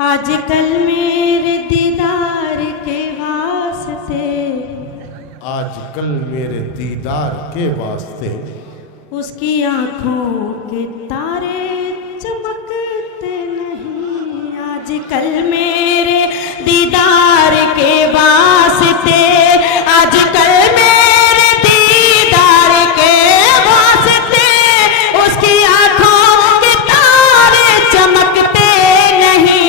आजकल मेरे दीदार के वास्ते, आजकल मेरे दीदार के वास्ते उसकी आंखों के तारे चमकते नहीं। आजकल मेरे दीदार के वास्ते, आजकल मेरे दीदार के वास्ते उसकी आंखों के तारे चमकते नहीं।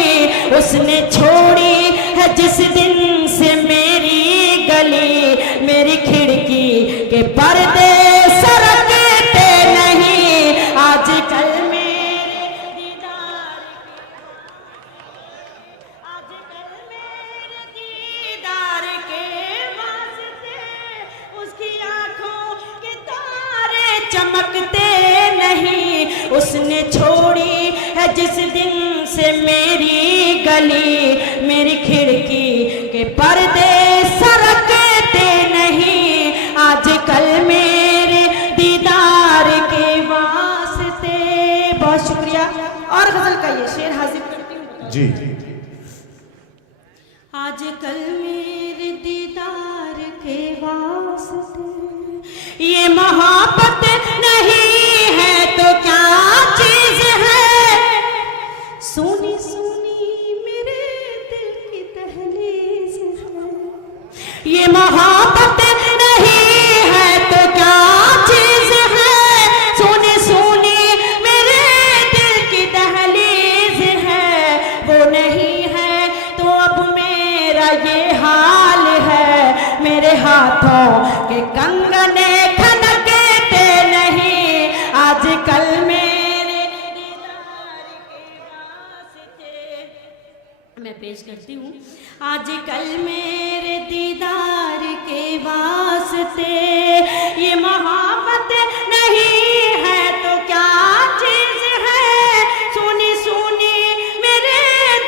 उसने छोड़ी है जिस दिन से मेरी गली, मेरी खिड़की के पर्दे सरकते नहीं। आजकल मेरे दीदार, आजकल मेरे दीदार के वास्ते उसकी आंखों के तारे चमकते नहीं। उसने छोड़ी है जिस दिन से मेरी गली, मेरी खिड़की के पर्दे सरकते नहीं। आजकल मेरे दीदार के वास्ते। बहुत शुक्रिया। और गजल का ये शेर हाजिर करती हूँ जी। आजकल मेरे दीदार के वास्ते ये मोहब्बत नहीं है तो क्या चीज है। सुनी सुनी मेरे दिल की दहलीज है। ये मोहब्बत नहीं है तो क्या चीज है। सुनी सुनी मेरे दिल की दहलीज है। वो नहीं है तो अब मेरा ये हाल है। मेरे हाथों के कंगने खनकते नहीं। आजकल मेरे दीदार के वास्ते मैं पेश करती हूँ। आजकल मेरे दीदार के वास्ते ये मोहब्बत नहीं है तो क्या चीज है। सुनी सुनी मेरे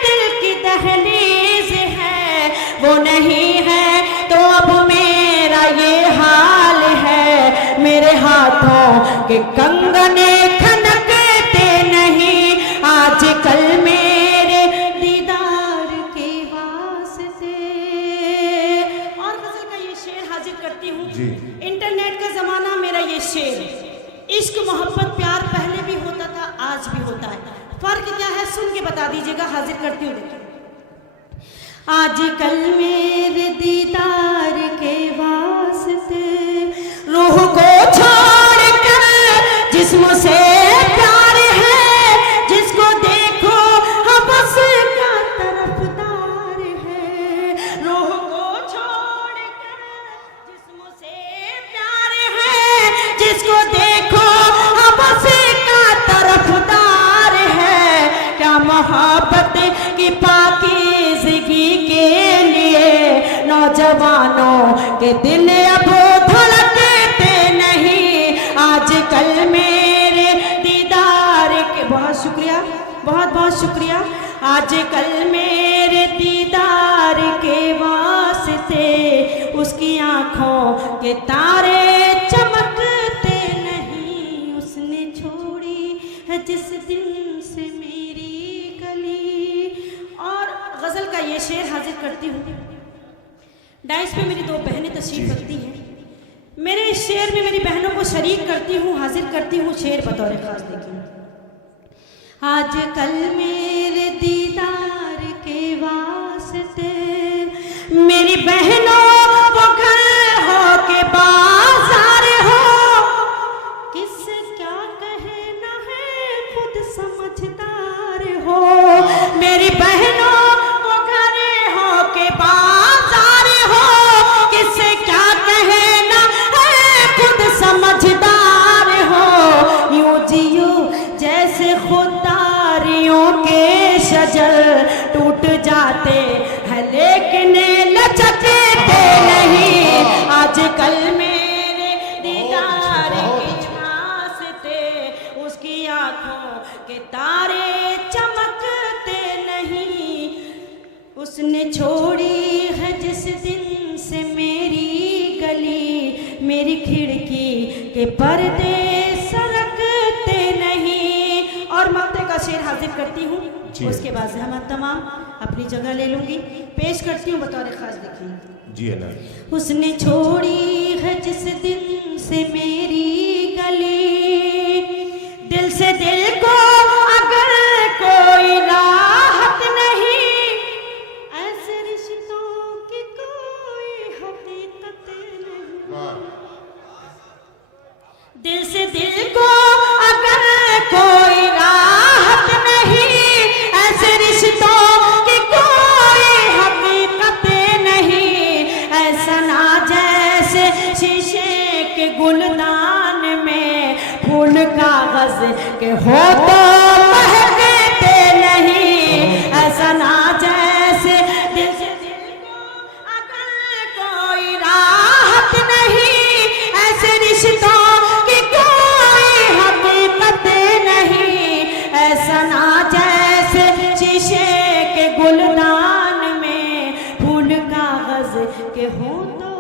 दिल की दहलीज है। वो नहीं है तो अब मेरा ये हाल है। मेरे हाथों के कंगने खनकते नहीं। आजकल मेरे दीदार के वास्ते। और गजल का ये शेर हाजिर करती हूँ। जी। इंटरनेट का जमाना मेरा ये शेर। इश्क मोहब्बत प्यार पहले भी होता था, आज भी होता है। फर्क क्या है सुन के बता दीजिएगा। हाजिर करती हूँ। देखिए, आजकल मेरे दीदार के वास्ते रूह को छोड़कर जिस्म से प्यार है। जिसको देखो हवस का तरफदार है। रूह को छोड़कर जिस्म से प्यार है। जिसको देखो हवस का तरफदार है। क्या मोहब्बत की पाकीज़गी के लिए नौजवानों के दिल अब धड़कते नहीं। आजकल मेरे दीदार के, बहुत शुक्रिया, बहुत बहुत शुक्रिया। आजकल मेरे दीदार के वास्ते उसकी आंखों के तारे चमकते नहीं। उसने छोड़ी है जिस दिन से मेरी गली। और गजल का ये शेर हाजिर करती हूँ। डाइस पे मेरी दो बहनें तशरीफ रखती हैं। मेरे इस शेर में मेरी बहनों को शरीक करती हूँ, हाजिर करती हूँ। शेर बतौर खास देखिए। आजकल मेरे दीदार के वास्ते मेरी बहनों वो घर हो के बाजार हो। किससे क्या कहना है खुद समझदार हो। मेरी बहनों वो घर हो के बाजार हो। किससे क्या कहना है खुद समझदार हो। यूं जियो जैसे खुदारियों के शजर टूट जाते हैं लेकिन लचकते नहीं। आजकल मेरे दीदार के वास्ते उसकी आंखों के तारे चमकते नहीं। उसने छोड़ी है जिस दिन से मेरी गली, मेरी खिड़की के पर्दे सरकते नहीं। और ममते का शेर हाजिर करती हूँ। जी। उसके बाद जहमत तमाम अपनी जगह ले लूंगी। पेश करती हूँ बतौर खास, देखिए। जी है ना। उसने छोड़ी है जिस दिन से मेरी गली, दिल से दिल को अगर कोई राहत नहीं, ऐसे रिश्तों की कोई हकीकत नहीं। दिल से दिल को अगर कोई राहत नहीं, ऐसे रिश्तों की कोई हकीकत नहीं। ऐसा ना जैसे शीशे के गुलदान में फूल कागज के हो तो महकते नहीं। ऐसा ना जैसे दिल से दिल को अगर कोई राहत नहीं, ऐसे रिश्तों की कोई हकीकत नहीं। ऐसा ना जैसे शीशे के गुलदान में फूल कागज के हो तो